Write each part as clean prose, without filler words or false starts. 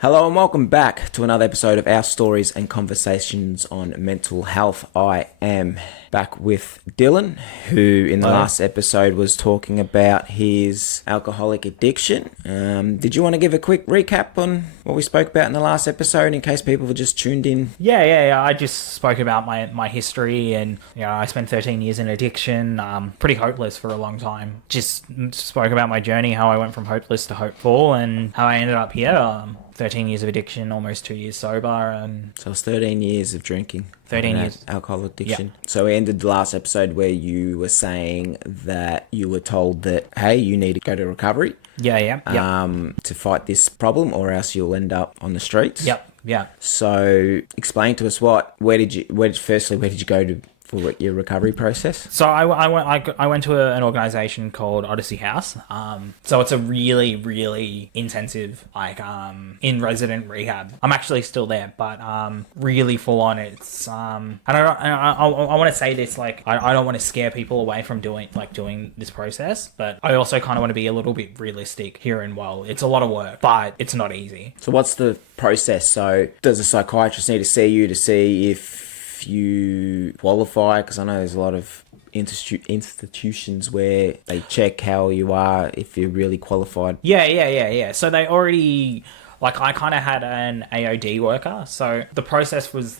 Hello and welcome back to another episode of Our Stories and Conversations on Mental Health. I am back with Dylan, who in the last episode was talking about his alcoholic addiction. Did you want to give a quick recap on what we spoke about in the last episode in case people have just tuned in? Yeah. I just spoke about my history and, I spent 13 years in addiction, pretty hopeless for a long time. Just spoke about my journey, how I went from hopeless to hopeful and how I ended up here. 13 years of addiction, almost 2 years sober. And So it's 13 years of drinking. 13 years. Alcohol addiction. Yep. So we ended the last episode where you were saying that you were told that, hey, you need to go to recovery. Yeah. To fight this problem or else you'll end up on the streets. Yeah. So explain to us where did you go to for your recovery process? So I went to an organization called Odyssey House. So it's a really, really intensive, in resident rehab. I'm actually still there, but really full on. It's I want to say this, I don't want to scare people away from doing this process, but I also kind of want to be a little bit realistic here and well. It's a lot of work, but it's not easy. So what's the process? So does a psychiatrist need to see you to see if you qualify? Because I know there's a lot of institutions where they check how you are, if you're really qualified. Yeah. So they already, I kind of had an AOD worker. So the process was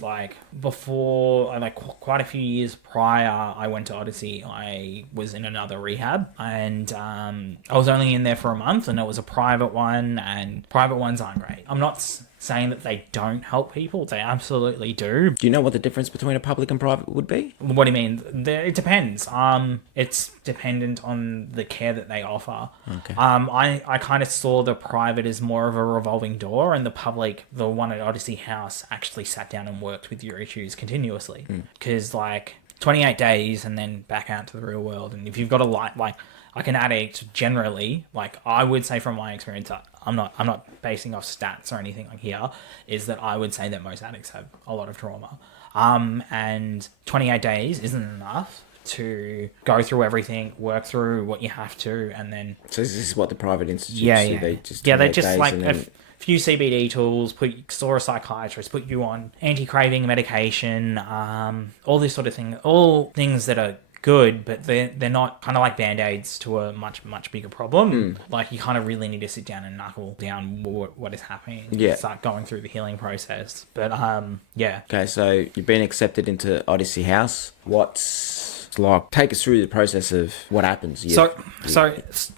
before, quite a few years prior I went to Odyssey, I was in another rehab and I was only in there for a month and it was a private one, and private ones aren't great. I'm not saying that they don't help people. They absolutely do. Do you know what the difference between a public and private would be? What do you mean? It depends. It's dependent on the care that they offer. Okay. I kind of saw the private as more of a revolving door, and the public, the one at Odyssey House, actually sat down and worked with your issues continuously. Because 28 days and then back out to the real world. And if you've got an addict, generally, I would say from my experience, I'm not basing off stats or anything here, is that I would say that most addicts have a lot of trauma. And 28 days isn't enough to go through everything, work through what you have to, and then... So this is what the private institutes do. They just a few CBD tools, saw a psychiatrist, put you on anti-craving medication, all this sort of thing, all things that are good, but they're not, kind of like band-aids to a much bigger problem. You kind of really need to sit down and knuckle down what is happening. Yeah. Start going through the healing process. But yeah. Okay, so you've been accepted into Odyssey House. Take us through the process of what happens. So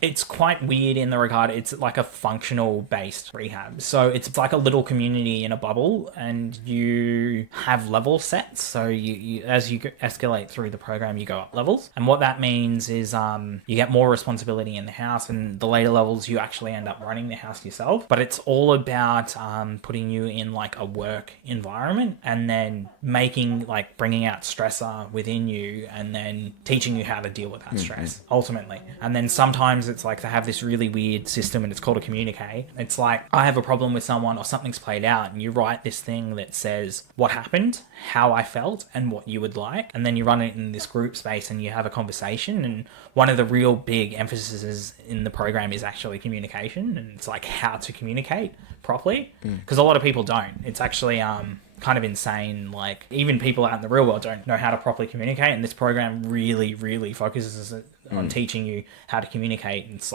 it's quite weird in the regard, it's like a functional based rehab. So it's like a little community in a bubble, and you have level sets. So you as you escalate through the program, you go up levels. And what that means is you get more responsibility in the house, and the later levels you actually end up running the house yourself. But it's all about putting you in a work environment, and then bringing out stressor within you, and then teaching you how to deal with that stress ultimately. And then sometimes it's they have this really weird system, and it's called a communique. It's I have a problem with someone or something's played out, and you write this thing that says what happened, how I felt, and what you would like, and then you run it in this group space and you have a conversation. And one of the real big emphases in the program is actually communication, and it's how to communicate properly, because a lot of people don't. It's actually kind of insane. Even people out in the real world don't know how to properly communicate, and this program really, really focuses on teaching you how to communicate. And it's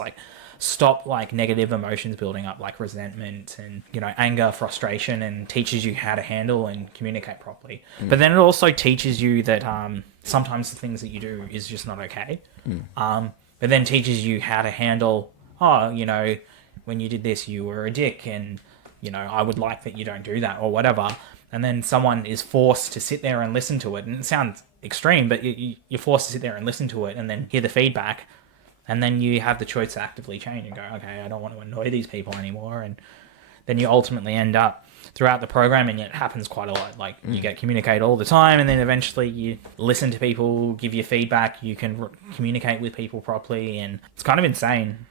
stop negative emotions building up, resentment and anger, frustration, and teaches you how to handle and communicate properly. But then it also teaches you that sometimes the things that you do is just not okay. But then teaches you how to handle, when you did this you were a dick, and I would like that you don't do that, or whatever. And then someone is forced to sit there and listen to it. And it sounds extreme, but you're forced to sit there and listen to it and then hear the feedback. And then you have the choice to actively change and go, okay, I don't want to annoy these people anymore. And then you ultimately end up throughout the program, and it happens quite a lot. You get communicate all the time, and then eventually you listen to people, give you feedback, you can communicate with people properly, and it's kind of insane.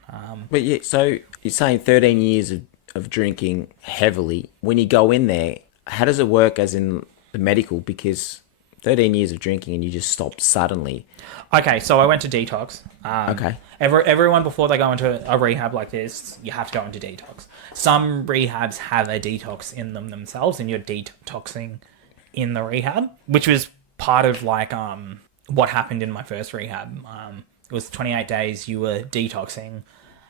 But yeah, so you're saying 13 years of drinking heavily. When you go in there, how does it work as in the medical? Because 13 years of drinking and you just stopped suddenly. Okay, so I went to detox. Okay. Everyone before they go into a rehab like this, you have to go into detox. Some rehabs have a detox in them themselves, and you're detoxing in the rehab, which was part of like what happened in my first rehab. It was 28 days you were detoxing,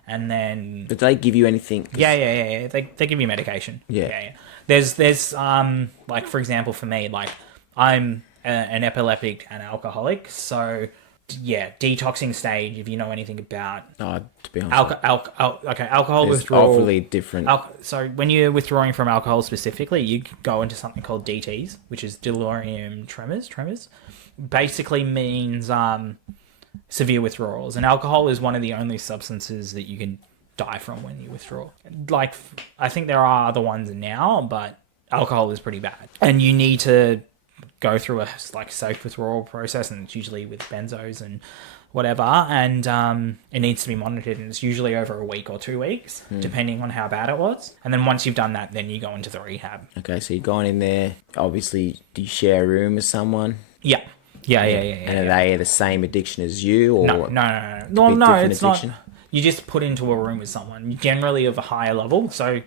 and then Did they give you anything? yeah. They give you medication. Yeah. There's like for example for me, like I'm an epileptic and alcoholic, so yeah, detoxing stage. If you know anything about To be honest, alcohol it's withdrawal, awfully different. so when you're withdrawing from alcohol specifically, you go into something called DTs, which is delirium tremors. Basically means severe withdrawals, and alcohol is one of the only substances that you can die from when you withdraw. Like, I think there are other ones now, but alcohol is pretty bad, and you need to go through a like safe withdrawal process, and it's usually with benzos and whatever, and it needs to be monitored, and it's usually over a week or 2 weeks, depending on how bad it was. And then once you've done that, then you go into the rehab. Okay, so you're going in there. Obviously, do you share a room with someone? Yeah. And are they the same addiction as you, or No, different it's addiction? not. You just put into a room with someone, generally of a higher level. So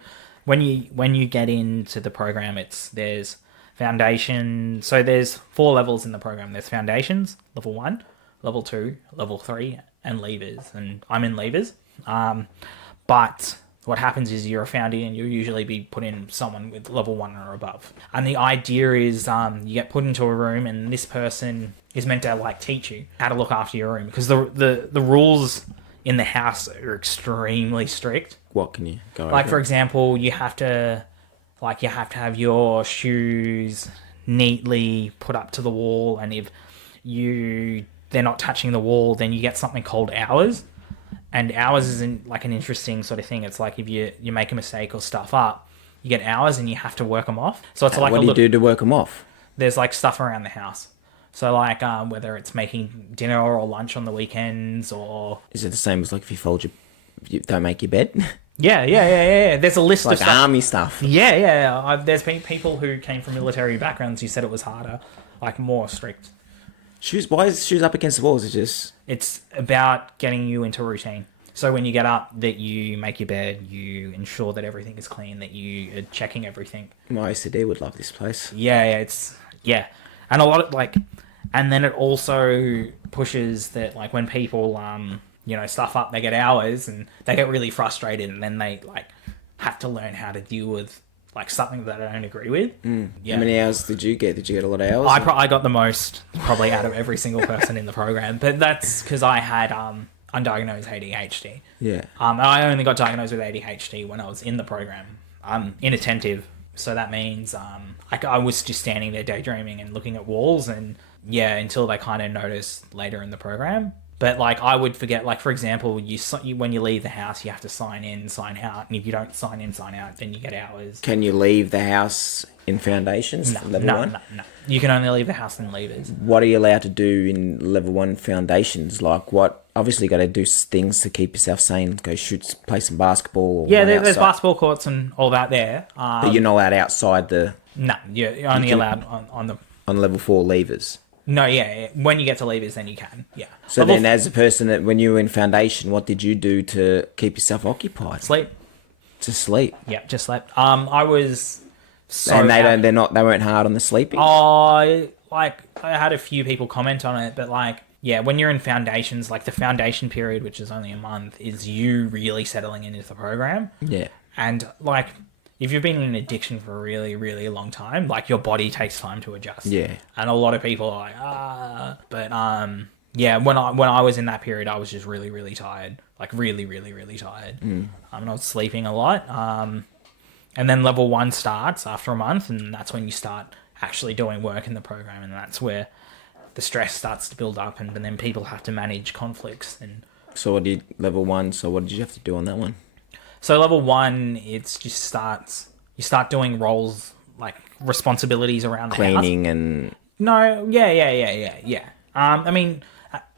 when you get into the program, there's foundation. So there's 4 levels in the program. There's foundations, level 1, level 2, level 3, and levers. And I'm in levers. But what happens is you're a foundie, and you'll usually be put in someone with level 1 or above. And the idea is you get put into a room, and this person is meant to like teach you how to look after your room, because the rules in the house are extremely strict. What can you go Like over? for example, you have to have your shoes neatly put up to the wall, and if they're not touching the wall, then you get something called hours. And hours isn't like an interesting sort of thing. It's like if you make a mistake or stuff up, you get hours and you have to work them off. So it's like what do you do to work them off? There's like stuff around the house. So like whether it's making dinner or lunch on the weekends, or Is it the same as like if you don't make your bed? yeah. There's a list Like of stuff. army stuff. Yeah. There's been people who came from military backgrounds who said it was harder, like more strict. Shoes. Why is shoes up against the walls? It's about getting you into routine. So when you get up, that you make your bed, you ensure that everything is clean, that you are checking everything. My OCD would love this place. Yeah, and a lot of like, and then it also pushes that like when people stuff up, they get hours and they get really frustrated, and then they like have to learn how to deal with like something that I don't agree with. Yeah. How many hours did you get? Did you get a lot of hours? I got the most probably out of every single person in the program, but that's because I had undiagnosed ADHD. Yeah. I only got diagnosed with ADHD when I was in the program. I'm inattentive, so that means I was just standing there daydreaming and looking at walls, and until they kind of noticed later in the program. But like I would forget, like for example, when you leave the house, you have to sign in, sign out, and if you don't sign in, sign out, then you get hours. Can you leave the house in foundations? No. You can only leave the house in levers. What are you allowed to do in level 1 foundations? Like what? Obviously, got to do things to keep yourself sane. Go play some basketball. Or There's outside. basketball courts and all that there. But you're not allowed outside the. No, you're only allowed on the. On level 4 levers. No, yeah. When you get to levers, then you can. Yeah. So then, as a person that when you were in foundation, what did you do to keep yourself occupied? Sleep. To sleep. Yeah, just slept. I was. So And they weren't hard on the sleeping. I had a few people comment on it, but like, yeah, when you're in foundations, like the foundation period, which is only a month, is you really settling into the program. Yeah. And like, if you've been in an addiction for a really, really long time, like your body takes time to adjust. Yeah. And a lot of people are like, but when I was in that period, I was just really, really tired, like really, really, really tired. And I was sleeping a lot. And then level 1 starts after a month, and that's when you start actually doing work in the program, and that's where the stress starts to build up, and then people have to manage conflicts. And So what did level 1? So what did you have to do on that one? so level 1, it's just you start doing roles like responsibilities around the house. Cleaning and No, yeah. I mean,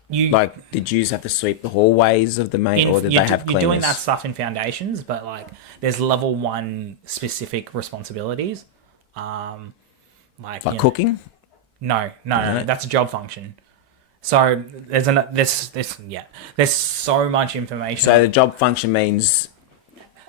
you like, did you have to sweep the hallways of the main, or did they have cleaners? You're doing that stuff in foundations, but like there's level 1 specific responsibilities. Like cooking? No. That's a job function. So there's so much information. So the job function means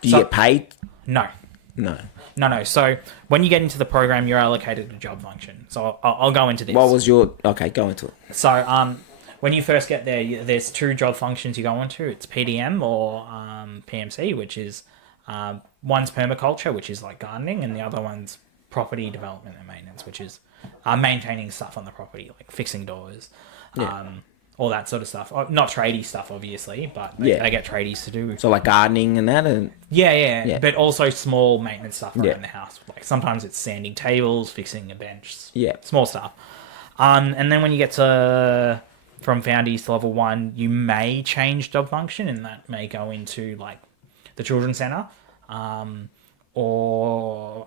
do you get paid? No. No. So when you get into the program, you're allocated a job function. So I'll go into this. What was your... Okay, go into it. So when you first get there, there's two job functions you go into. It's PDM or PMC, which is one's permaculture, which is like gardening, and the other one's property development and maintenance, which is maintaining stuff on the property, like fixing doors, all that sort of stuff. Not tradie stuff, obviously, but they get tradies to do. So like gardening and that? And... Yeah. But also small maintenance stuff around the house. Like sometimes it's sanding tables, fixing a bench. Yeah. Small stuff. And then when you get to from foundies to level 1, you may change job function, and that may go into like the children's center or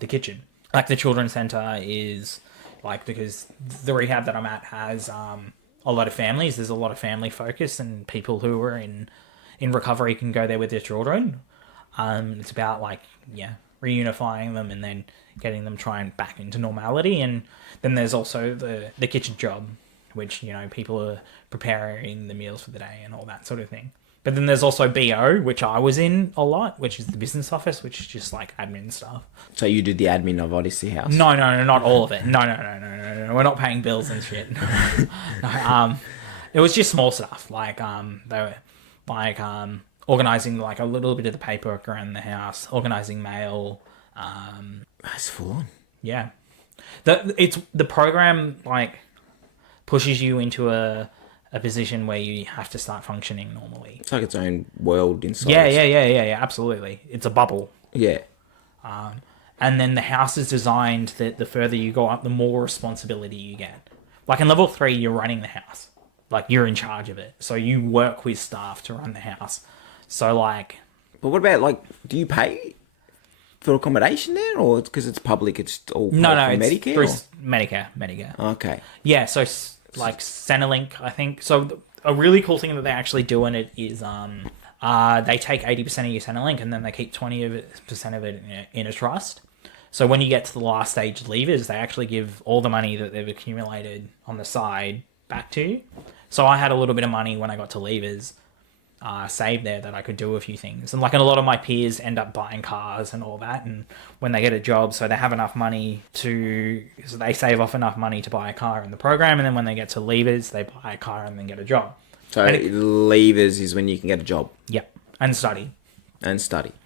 the kitchen. Like the children's center is like, because the rehab that I'm at has a lot of families. There's a lot of family focus, and people who are in recovery can go there with their children. It's about like reunifying them and then getting them trying back into normality. And then there's also the kitchen job, which people are preparing the meals for the day and all that sort of thing. But then there's also BO, which I was in a lot, which is the business office, which is just like admin stuff. So you did the admin of Odyssey House? No, not all of it. No. We're not paying bills and shit. No, it was just small stuff. Like they were like organizing like a little bit of the paperwork around the house, organizing mail. That's full on. Yeah, the program like pushes you into a position where you have to start functioning normally. It's like its own world inside. Yeah, absolutely. It's a bubble. Yeah. And then the house is designed that the further you go up, the more responsibility you get. Like in level 3, you're running the house. Like you're in charge of it. So you work with staff to run the house. So like... But what about like, do you pay for accommodation there, or it's because it's public, it's all no, it's Medicare? Through Medicare. Okay. Yeah, so like Centrelink, I think. So a really cool thing that they actually do in it is they take 80% of your Centrelink and then they keep 20% of it in a trust. So when you get to the last stage levers, they actually give all the money that they've accumulated on the side back to you. So I had a little bit of money when I got to levers saved there that I could do a few things. And like a lot of my peers end up buying cars and all that. And when they get a job, so they have enough money so they save off enough money to buy a car in the program. And then when they get to levers, they buy a car and then get a job. So levers is when you can get a job. Yep. And study.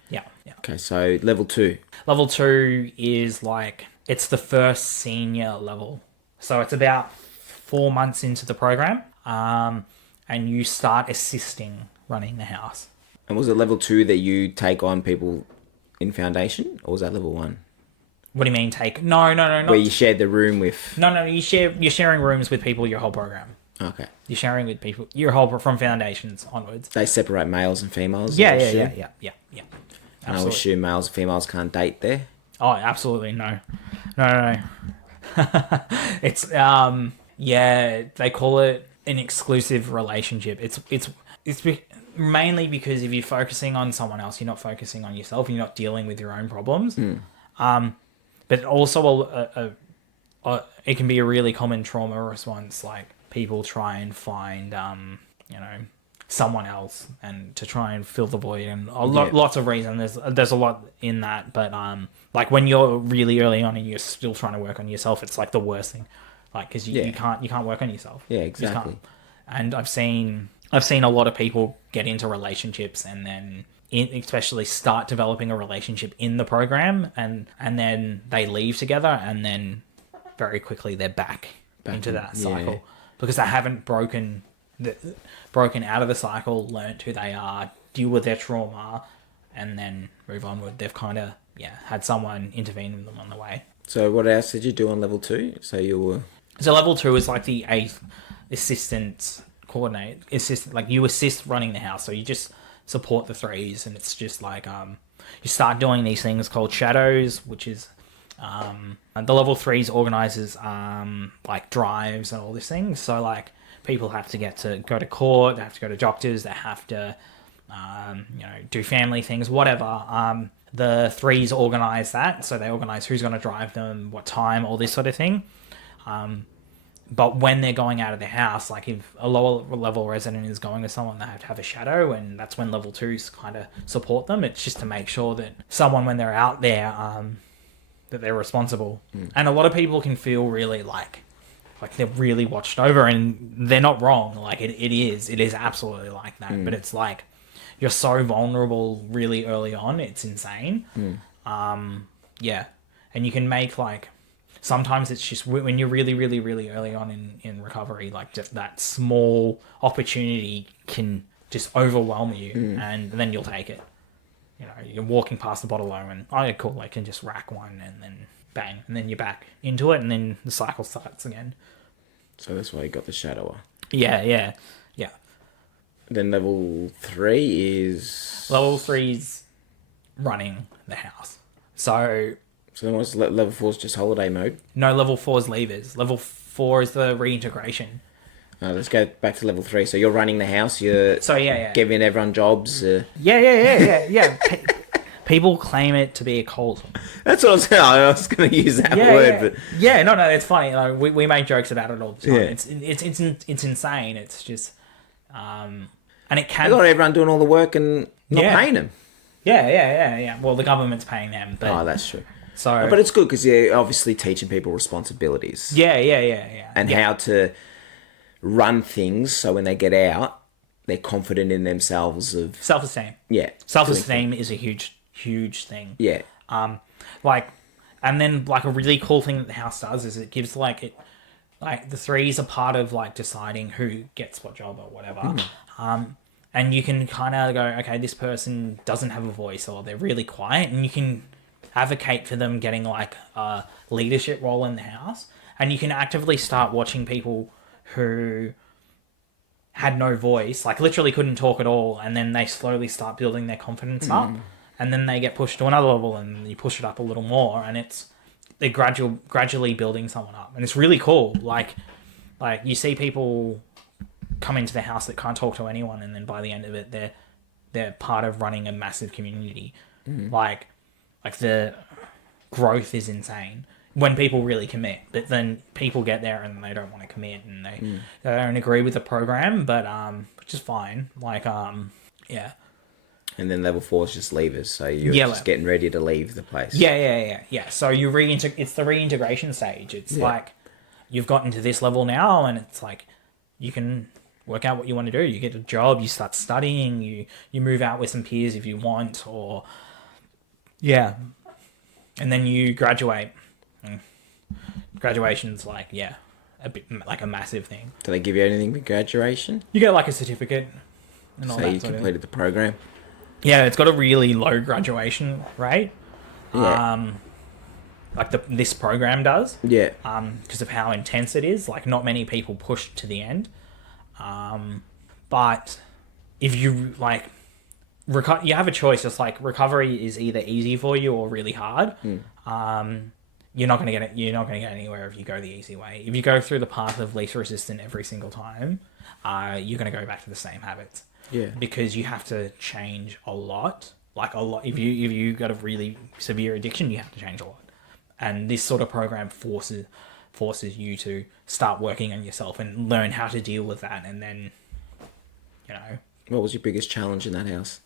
Yeah. Okay, so level 2. Level 2 is like, it's the first senior level. So it's about 4 months into the program. And you start assisting running the house. And was it level 2 that you take on people in foundation, or was that level 1? What do you mean take? No. Where you shared the room with... No, you're sharing rooms with people your whole program. Okay. You're sharing with people your whole from foundations onwards. They separate males and females? Yeah. And I would assume males and females can't date there? Oh, absolutely no. It's they call it an exclusive relationship. It's mainly because if you're focusing on someone else, you're not focusing on yourself. You're not dealing with your own problems. But also it can be a really common trauma response. Like people try and find someone else and to try and fill the void, and lots of reasons. There's a lot in that, but like when you're really early on and you're still trying to work on yourself, it's like the worst thing. Like, because you can't work on yourself. Yeah, exactly. And I've seen a lot of people get into relationships and then especially start developing a relationship in the program, and then they leave together, and then very quickly they're back into that cycle because they haven't broken out of the cycle, learnt who they are, deal with their trauma, and then move onward. They've kind of had someone intervene with them on the way. So what else did you do on level 2? So level 2 is like the assistant coordinate assistant, like you assist running the house, so you just support the 3s, and it's just like you start doing these things called shadows, which is the level 3s organizes like drives and all these things. So like people have to go to court, they have to go to doctors, they have to do family things, whatever. The 3s organize that, so they organize who's going to drive them, what time, all this sort of thing. But when they're going out of the house, like if a lower level resident is going to someone, they have to have a shadow, and that's when level 2s kind of support them. It's just to make sure that someone, when they're out there, that they're responsible. And a lot of people can feel really like they're really watched over, and they're not wrong. Like it is absolutely like that. But it's like you're so vulnerable really early on. It's insane. Yeah, and you can make like. Sometimes it's just when you're really, really, really early on in recovery, like just that small opportunity can just overwhelm you, and then you'll take it. You know, you're walking past the bottle and oh yeah, cool, I can just rack one, and then bang, and then you're back into it, and then the cycle starts again. So that's why you got the shadower. Yeah. Then level 3 is... Level 3's running the house. So then what's level 4 is just holiday mode? No, level 4 is levers. Level 4 is the reintegration. Let's go back to level 3. So you're running the house, you're giving everyone jobs. Yeah. People claim it to be a cult. That's what I was saying. I was going to use that word, but no, it's funny. Like, we make jokes about it all the time. Yeah. It's insane. It's just, and it can. They got everyone doing all the work and not paying them. Yeah. Well, the government's paying them, but that's true. So, but it's good because you're obviously teaching people responsibilities. Yeah. And how to run things so when they get out, they're confident in themselves. Of self-esteem. Yeah, self-esteem is a huge thing. Yeah. And then like a really cool thing that the house does is it gives like the 3s are part of like deciding who gets what job or whatever. And you can kind of go, okay, this person doesn't have a voice or they're really quiet, and you can advocate for them getting like a leadership role in the house, and you can actively start watching people who had no voice, like literally couldn't talk at all, and then they slowly start building their confidence up, and then they get pushed to another level, and you push it up a little more, and they're gradually building someone up, and it's really cool. Like you see people come into the house that can't talk to anyone, and then by the end of it they're part of running a massive community. Like the growth is insane when people really commit, but then people get there and they don't want to commit, and they don't agree with the program, but which is fine. Yeah. And then level 4 is just levers, so you're just getting ready to leave the place. Yeah. So it's the reintegration stage. It's like you've gotten to this level now, and it's like you can work out what you want to do. You get a job, you start studying, you move out with some peers if you want, or and then you graduate. Graduation's like a bit like a massive thing. Do they give you anything for graduation? You get like a certificate and all that. So you completed the program. Yeah, it's got a really low graduation rate. Yeah. Like this program does. Yeah. Because of how intense it is. Like not many people push to the end. But if you like you have a choice. It's like recovery is either easy for you or really hard. You're not going to get it. You're not going to get anywhere if you go the easy way. If you go through the path of least resistance every single time, you're going to go back to the same habits. Yeah. Because you have to change a lot. Like a lot. If you got a really severe addiction, you have to change a lot. And this sort of program forces you to start working on yourself and learn how to deal with that. And then, What was your biggest challenge in that house?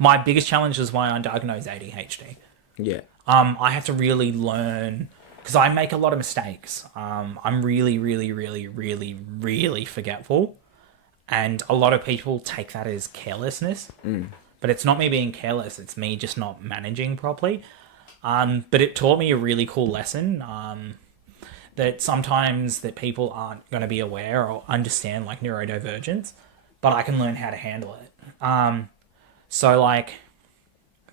My biggest challenge was my undiagnosed ADHD. Yeah. I had to really learn, because I make a lot of mistakes. I'm really, really, really, really, really forgetful. And a lot of people take that as carelessness. But it's not me being careless. It's me just not managing properly. But it taught me a really cool lesson. That sometimes that people aren't going to be aware or understand like neurodivergence, but I can learn how to handle it. So like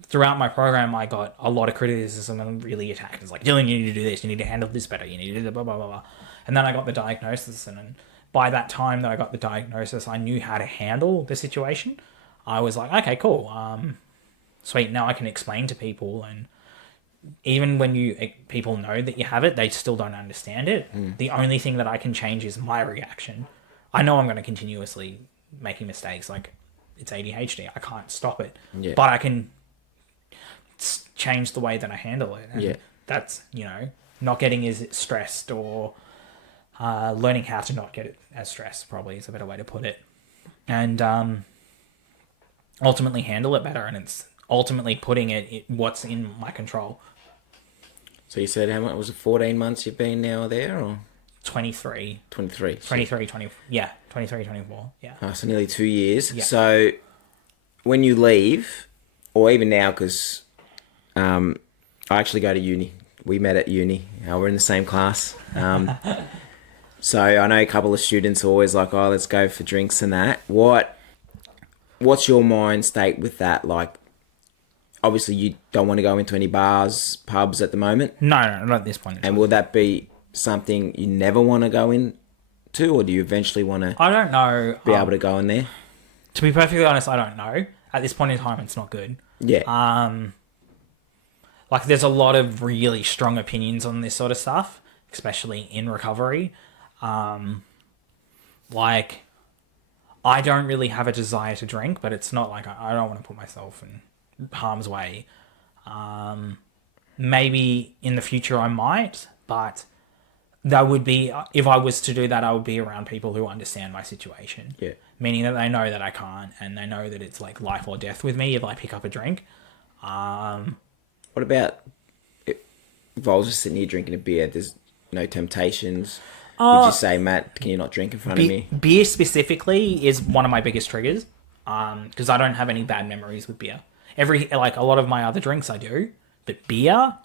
throughout my program, I got a lot of criticism and really attacked. It's like, Dylan, you need to do this. You need to handle this better. You need to do blah, blah, blah, blah. And then I got the diagnosis. And by that time that I got the diagnosis, I knew how to handle the situation. I was like, okay, cool. Sweet. Now I can explain to people. And even when people know that you have it, they still don't understand it. The only thing that I can change is my reaction. I know I'm going to continuously making mistakes. Like, it's ADHD. I can't stop it. Yeah. But I can change the way that I handle it. And yeah. That's, not getting as stressed, or learning how to not get as stressed, probably is a better way to put it. And ultimately handle it better. And it's ultimately putting what's in my control. So you said how much was it? 14 months you've been now there, or 23. 23? 23, 20. Yeah, 23, 24. Yeah. Oh, so nearly 2 years. Yeah. So when you leave, or even now, because I actually go to uni. We met at uni. We're in the same class. So I know a couple of students are always like, oh, let's go for drinks and that. What's your mind state with that? Like, obviously you don't want to go into any bars, pubs at the moment. No, not at this point. And will that be something you never want to go into, or do you eventually want to I don't know. be able to go in there? To be perfectly honest, I don't know. At this point in time, it's not good. Yeah. Like, there's a lot of really strong opinions on this sort of stuff, especially in recovery. Like, I don't really have a desire to drink, but it's not like I don't want to put myself in harm's way. Maybe in the future I might, but that would be, if I was to do that, I would be around people who understand my situation. Yeah. Meaning that they know that I can't, and they know that it's like life or death with me if I pick up a drink. What about if I was just sitting here drinking a beer, there's no temptations? Would you say, Matt, can you not drink in front of me? Beer specifically is one of my biggest triggers, because I don't have any bad memories with beer. Like a lot of my other drinks I do, but beer,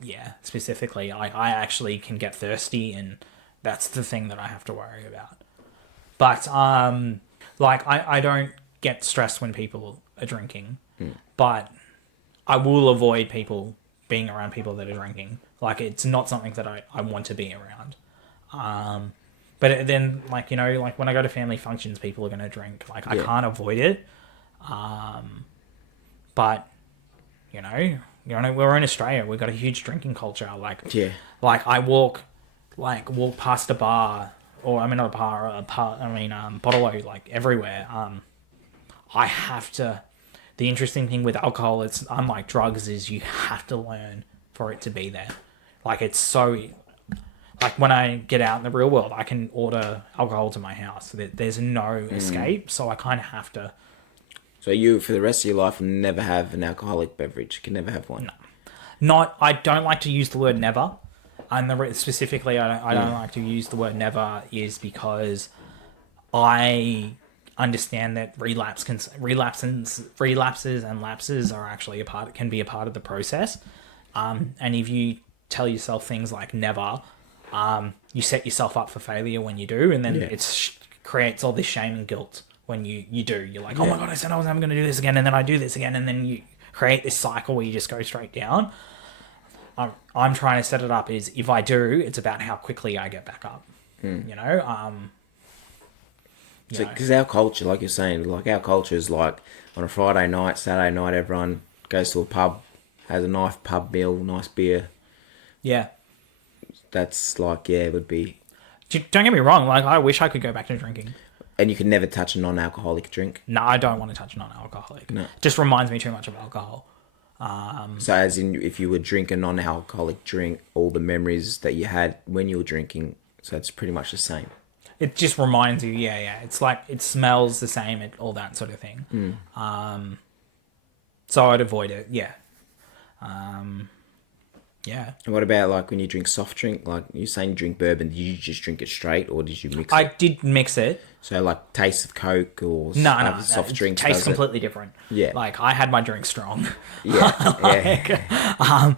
yeah, specifically, I actually can get thirsty, and that's the thing that I have to worry about. But like I don't get stressed when people are drinking, but I will avoid being around people that are drinking. Like, it's not something that I want to be around. But then, like, you know, like when I go to family functions, people are going to drink. Like, I can't avoid it. But you know, we're in Australia. We've got a huge drinking culture. Like, I walk past a bar, or I mean not a bar, bottle like everywhere. I have to. The interesting thing with alcohol, it's unlike drugs, is you have to learn for it to be there. Like, it's so. Like, when I get out in the real world, I can order alcohol to my house. There's no escape, so I kind of have to. So you, for the rest of your life, will never have an alcoholic beverage? You can never have one? No. I don't like to use the word never. And specifically, I don't like to use the word never is because I understand that relapses and lapses are actually can be a part of the process. And if you tell yourself things like never, you set yourself up for failure when you do, and then it creates all this shame and guilt when you do. You're like, oh my God, I said I was never going to do this again, and then I do this again, and then you create this cycle where you just go straight down. I'm trying to set it up is, if I do, it's about how quickly I get back up. You know? Because our culture, like you're saying, like our culture is like on a Friday night, Saturday night, everyone goes to a pub, has a nice pub meal, nice beer. Yeah. That's like, it would be... Don't get me wrong, like, I wish I could go back to drinking. And you can never touch a non-alcoholic drink? No, I don't want to touch a non-alcoholic. No. Just reminds me too much of alcohol. So as in, if you would drink a non-alcoholic drink, all the memories that you had when you were drinking, so it's pretty much the same. It just reminds you, it's like, it smells the same, all that sort of thing. So I'd avoid it, And what about like when you drink soft drink? Like you're saying you drink bourbon, did you just drink it straight, or did you mix it? I did mix it. So like taste of Coke or soft drinks? Tastes completely different. Yeah. Like, I had my drink strong. Yeah.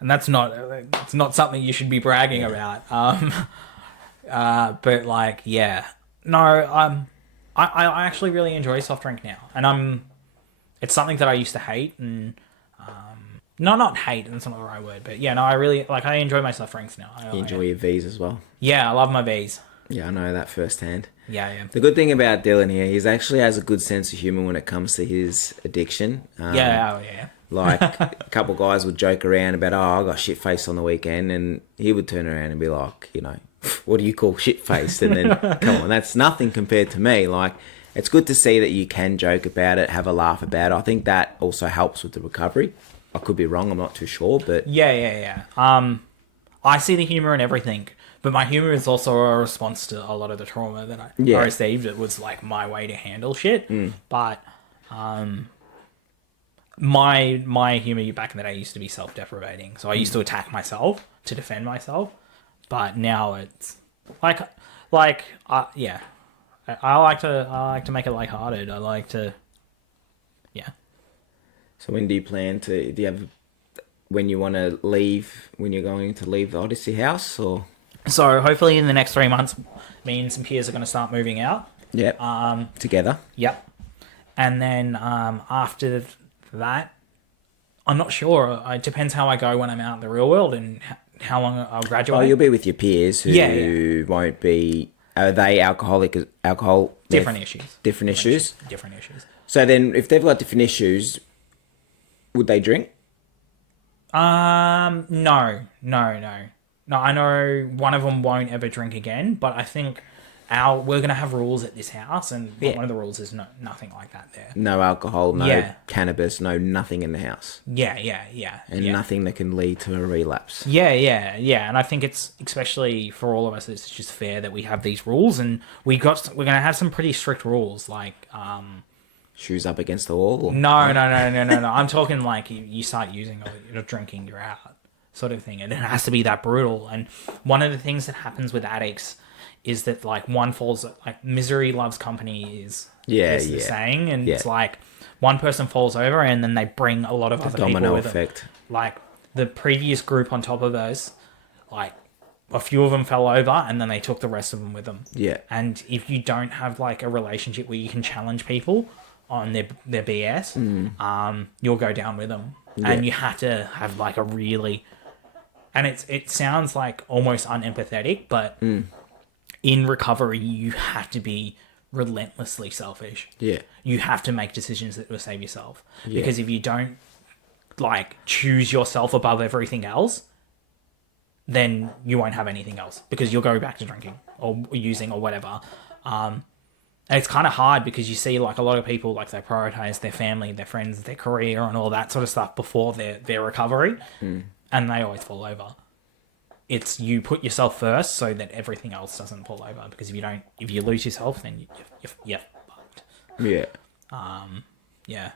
And that's not something you should be bragging about. But like, no, I actually really enjoy soft drink now, and it's something that I used to hate, and not hate, that's not the right word, but I enjoy my soft drinks now. You enjoy your V's as well? Yeah, I love my V's. Yeah, I know that firsthand. Yeah. The good thing about Dylan here, he's actually has a good sense of humour when it comes to his addiction. Yeah. Like, a couple of guys would joke around about, I got shit-faced on the weekend, and he would turn around and be like, what do you call shit-faced? And then, come on, that's nothing compared to me. Like, it's good to see that you can joke about it, have a laugh about it. I think that also helps with the recovery. I could be wrong. I'm not too sure, but Yeah. I see the humor in everything, but my humor is also a response to a lot of the trauma that I received. It was like my way to handle shit. But my humor back in the day used to be self-deprecating, so I used to attack myself to defend myself. But now it's yeah. I like to make it lighthearted. I like to, yeah. So when do you plan to? Do you have when you want to leave? When you're going to leave the Odyssey House, or? So hopefully in the next 3 months, me and some peers are going to start moving out. Yep. Together. Yep. And then after that, I'm not sure. It depends how I go when I'm out in the real world and how long I'll graduate. Oh, you'll be with your peers who won't be. Are they alcohol? Different issues. Different issues. Different issues. So then, if they've got different issues, would they drink? No. I know one of them won't ever drink again, but I think we're gonna have rules at this house, and one of the rules is nothing like that there. No alcohol, no cannabis, no nothing in the house. Yeah. And nothing that can lead to a relapse. Yeah. And I think it's, especially for all of us, it's just fair that we have these rules, and we're gonna have some pretty strict rules, like Shoes up against the wall? No. I'm talking like you start using or you're drinking, you're out, sort of thing, and it has to be that brutal. And one of the things that happens with addicts is that like one falls, like misery loves company is the saying, and it's like one person falls over and then they bring a lot of other people with effect. them. Like the previous group on top of us, like a few of them fell over and then they took the rest of them with them. Yeah. And if you don't have like a relationship where you can challenge people on their BS, you'll go down with them. Yeah. And you have to have like a really, and it sounds like almost unempathetic, but in recovery, you have to be relentlessly selfish. Yeah. You have to make decisions that will save yourself. Yeah. Because if you don't like choose yourself above everything else, then you won't have anything else, because you'll go back to drinking or using or whatever. And it's kind of hard because you see like a lot of people, like they prioritize their family, their friends, their career and all that sort of stuff before their recovery. And they always fall over. It's you put yourself first so that everything else doesn't fall over, because if you lose yourself, then you're fucked. Yeah. Yeah.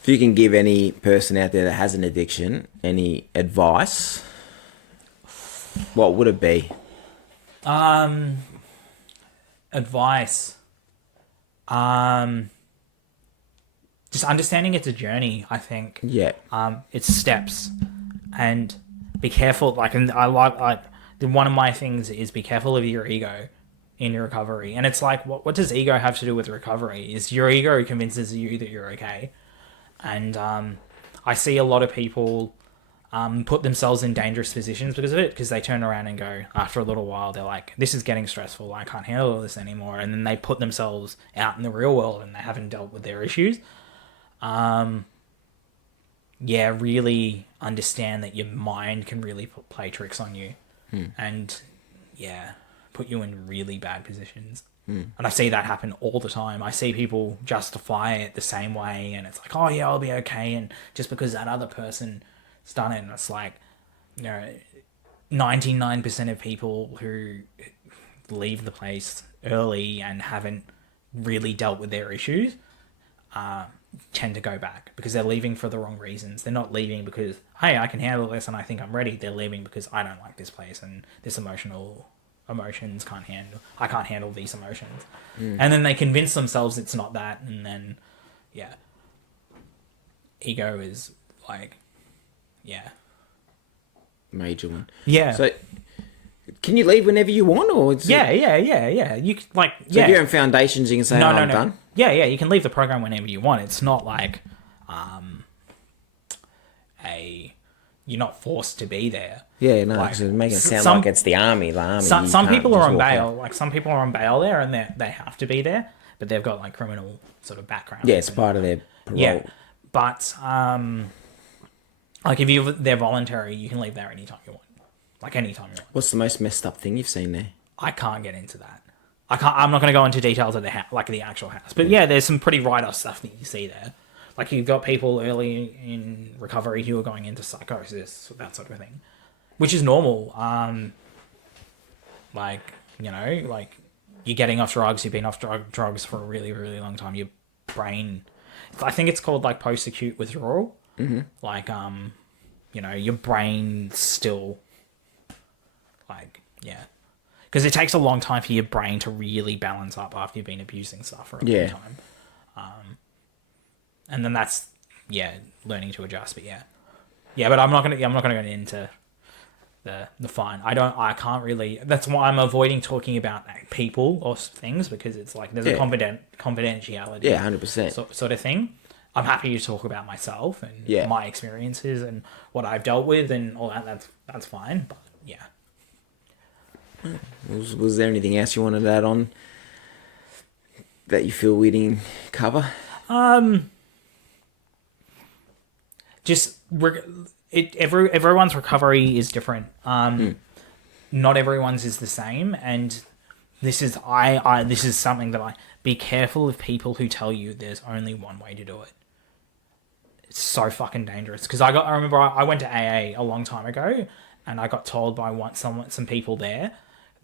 If you can give any person out there that has an addiction any advice, what would it be? Advice. Just understanding it's a journey, I think. Yeah. It's steps. And be careful, like, and I like one of my things is be careful of your ego in your recovery. And it's like, what does ego have to do with recovery? Is your ego convinces you that you're okay? And I see a lot of people put themselves in dangerous positions because of it, because they turn around and go, after a little while, they're like, this is getting stressful, I can't handle this anymore. And then they put themselves out in the real world and they haven't dealt with their issues. Really understand that your mind can really play tricks on you and put you in really bad positions. And I see that happen all the time. I see people justify it the same way, and it's like, oh yeah, I'll be okay, and just because that other person's done it. And it's like, 99% of people who leave the place early and haven't really dealt with their issues tend to go back, because they're leaving for the wrong reasons. They're not leaving because, hey, I can handle this and I think I'm ready. They're leaving because I don't like this place and this emotions I can't handle these emotions. And then they convince themselves it's not that, and then ego is like major one. Yeah. So can you leave whenever you want, or yeah. You like so if you're in foundations, you can say, I'm done. Yeah, you can leave the program whenever you want. It's not like you're not forced to be there. Yeah, no, like, it's making it sound like it's the army. Some people are on bail. Like some people are on bail there, and they have to be there, but they've got like criminal sort of background. Yeah, it's part of their parole. Yeah, but like if they're voluntary, you can leave there anytime you want. Like anytime you want. What's the most messed up thing you've seen there? I can't get into that. I'm not going to go into details of the actual house. But yeah, there's some pretty write-off stuff that you see there. Like you've got people early in recovery who are going into psychosis, that sort of thing, which is normal. Like, you know, like you're getting off drugs, you've been off drugs for a really, really long time. Your brain, I think it's called like post-acute withdrawal. Mm-hmm. Like, you know, your brain still, like, yeah. Because it takes a long time for your brain to really balance up after you've been abusing stuff for a long time. And then that's, yeah, learning to adjust. But yeah. But I'm not gonna go into the fine. I can't really. That's why I'm avoiding talking about people or things, because it's like there's a confidentiality. Yeah, 100%. Sort of thing. I'm happy to talk about myself and my experiences and what I've dealt with and all that. That's fine. But yeah. Was there anything else you wanted to add on that you feel we didn't cover? Just everyone's recovery is different. Not everyone's is the same, and this is this is something that be careful of people who tell you there's only one way to do it. It's so fucking dangerous. Because I remember I went to AA a long time ago, and I got told by some people there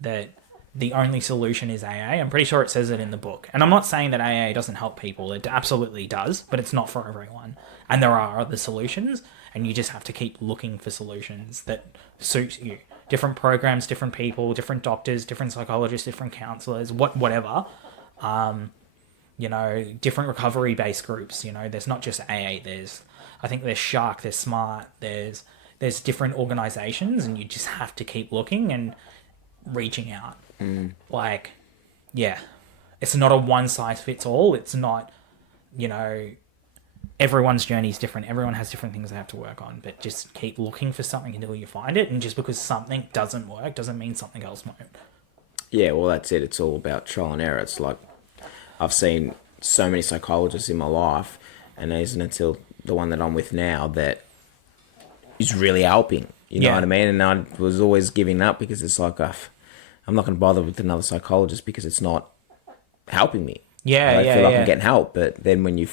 that the only solution is AA. I'm pretty sure it says it in the book. And I'm not saying that AA doesn't help people. It absolutely does, but it's not for everyone. And there are other solutions, and you just have to keep looking for solutions that suit you. Different programs, different people, different doctors, different psychologists, different counselors, whatever. You know, different recovery-based groups. You know, there's not just AA. I think there's Shark, there's Smart, there's different organizations, and you just have to keep looking and reaching out. Like, yeah, it's not a one size fits all. It's not, you know, everyone's journey is different. Everyone has different things they have to work on, but just keep looking for something until you find it. And just because something doesn't work doesn't mean something else won't. Yeah, well, that's it. It's all about trial and error. It's like I've seen so many psychologists in my life, and it isn't until the one that I'm with now that is really helping. You know what I mean? And I was always giving up because it's like I'm not going to bother with another psychologist because it's not helping me. I feel like I'm getting help, but then when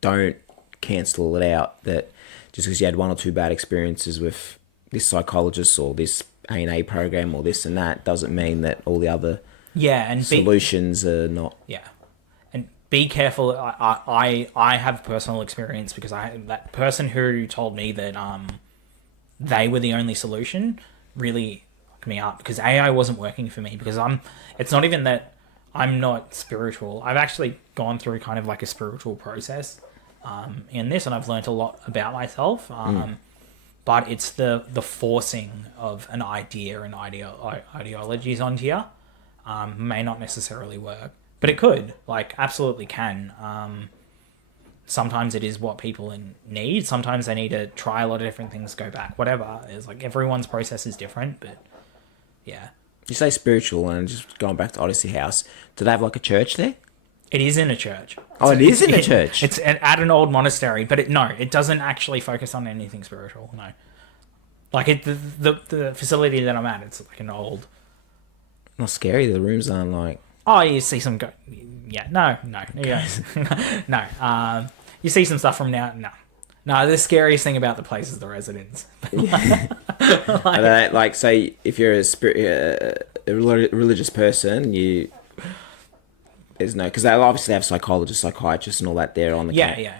don't cancel it out that just because you had one or two bad experiences with this psychologist or this A&A program or this and that doesn't mean that all the other solutions are not. Yeah, and be careful. I have personal experience because that person who told me that they were the only solution really fucked me up, because AI wasn't working for me, because it's not even that I'm not spiritual. I've actually gone through kind of like a spiritual process in this, and I've learned a lot about myself. But it's the forcing of an idea and ideologies onto you may not necessarily work, but it could, like, absolutely can. Sometimes it is what people need. Sometimes they need to try a lot of different things, go back, whatever. It's like everyone's process is different, but yeah. You say spiritual, and just going back to Odyssey House, do they have like a church there? It is in a church. It is in a church? It's at an old monastery, but it doesn't actually focus on anything spiritual, no. Like, the facility that I'm at, it's like an old... Not scary, the rooms aren't like... Oh, you see some... No. Yeah. No. You see some stuff from now... No, the scariest thing about the place is the residents. like, say, if you're a religious person, there's no... Because they obviously have psychologists, psychiatrists and all that there on the camp. Yeah.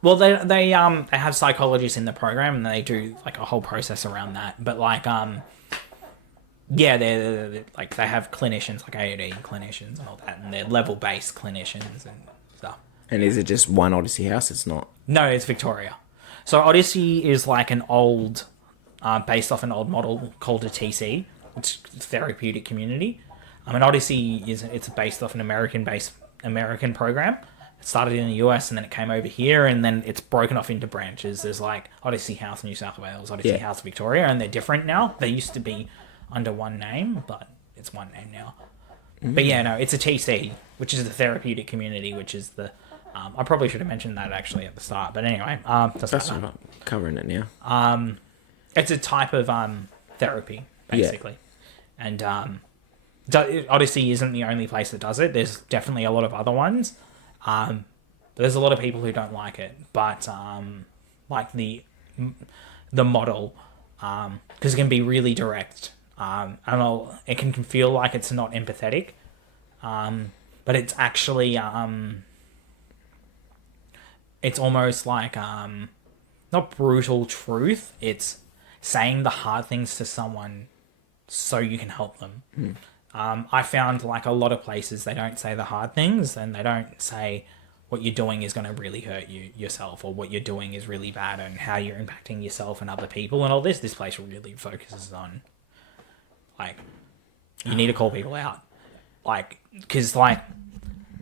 Well, they have psychologists in the program, and they do like a whole process around that. But like, they're like, they have clinicians, like AOD clinicians and all that, and they're level-based clinicians and stuff. And is it just one Odyssey House? It's not. No, it's Victoria. So Odyssey is like an old, based off an old model called a TC, which is therapeutic community. And Odyssey it's based off an American program. It started in the US, and then it came over here, and then it's broken off into branches. There's like Odyssey House New South Wales, Odyssey House Victoria, and they're different now. They used to be under one name, but it's one name now. But yeah, no, it's a TC, which is the therapeutic community, which is the... I probably should have mentioned that actually at the start, but anyway, that's not covering it now. It's a type of therapy, basically. And Odyssey isn't the only place that does it. There's definitely a lot of other ones. But there's a lot of people who don't like it. But like the model, because it can be really direct, and it can feel like it's not empathetic, but it's actually it's almost like not brutal truth. It's saying the hard things to someone so you can help them. I found like a lot of places they don't say the hard things, and they don't say what you're doing is going to really hurt yourself, or what you're doing is really bad, and how you're impacting yourself and other people and all this. This place really focuses on like you need to call people out, like because like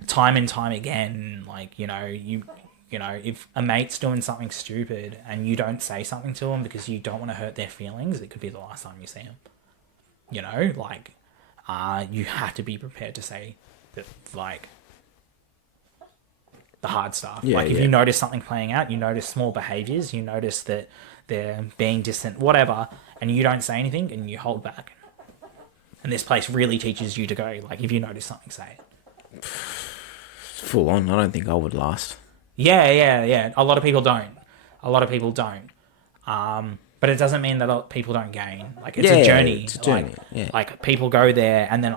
time and time again, like you know if a mate's doing something stupid and you don't say something to them because you don't want to hurt their feelings, it could be the last time you see them. You know, like you have to be prepared to say that, like the hard stuff. Yeah, like if you notice something playing out, you notice small behaviors, you notice that they're being distant, whatever, and you don't say anything and you hold back. And this place really teaches you to go, like, if you notice something, say it. Full on. I don't think I would last. Yeah. A lot of people don't. But it doesn't mean that people don't gain. Like, it's a journey. It's a journey. Like, people go there, and then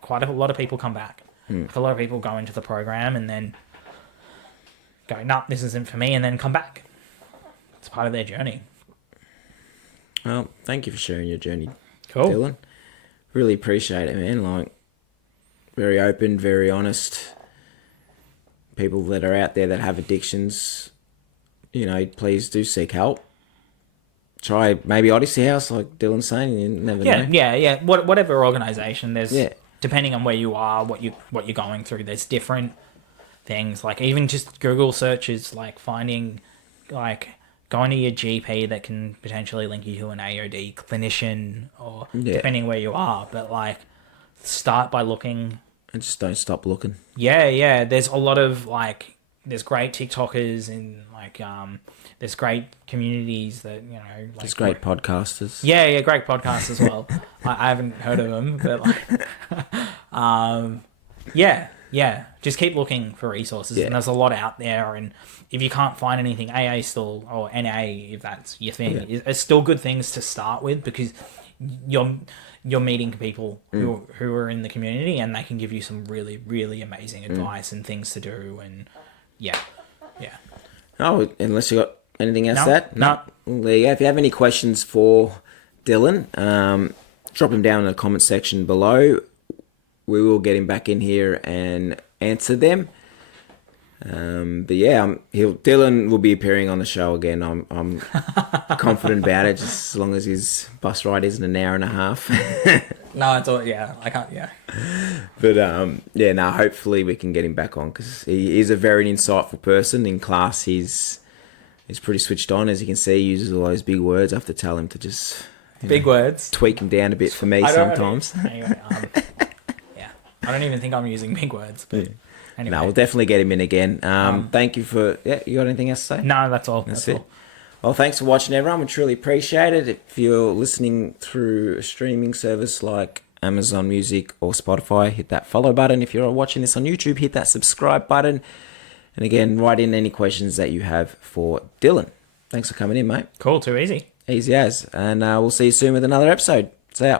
quite a lot of people come back. Like, a lot of people go into the program and then go, nah, this isn't for me, and then come back. It's part of their journey. Well, thank you for sharing your journey, Cool. Dylan. Really appreciate it, man. Like, very open, very honest. People that are out there that have addictions, you know, please do seek help. Try maybe Odyssey House, like Dylan's saying. You never know. Yeah. Whatever organisation, there's depending on where you are, what you're going through. There's different things. Like even just Google searches, like finding, like going to your GP that can potentially link you to an AOD clinician, or depending where you are. But like, start by looking. And just don't stop looking. Yeah. There's a lot of like, there's great TikTokers and like, there's great communities that, you know, like, there's great podcasters. Yeah, great podcasts as well. I haven't heard of them, but like, yeah. Just keep looking for resources, and there's a lot out there. And if you can't find anything, AA still, or NA, if that's your thing, it's still good things to start with, because you're meeting people who are in the community, and they can give you some really, really amazing advice and things to do. And yeah. Oh, unless you got anything else to add? No. Well, there you go. If you have any questions for Dylan, drop him down in the comment section below. We will get him back in here and answer them. But yeah, Dylan will be appearing on the show again. I'm confident about it, just as long as his bus ride isn't an hour and a half. No, it's all, I can't, But hopefully we can get him back on, because he is a very insightful person. In class, he's pretty switched on, as you can see. He uses all those big words. I have to tell him to just words, tweak him down a bit for me sometimes. Anyway, I don't even think I'm using big words. But anyway. No, we'll definitely get him in again. Thank you for... Yeah, you got anything else to say? No, that's all. That's it. All. Well, thanks for watching, everyone. We truly appreciate it. If you're listening through a streaming service like Amazon Music or Spotify, hit that follow button. If you're watching this on YouTube, hit that subscribe button. And again, write in any questions that you have for Dylan. Thanks for coming in, mate. Cool, too easy. Easy as. And we'll see you soon with another episode. See ya.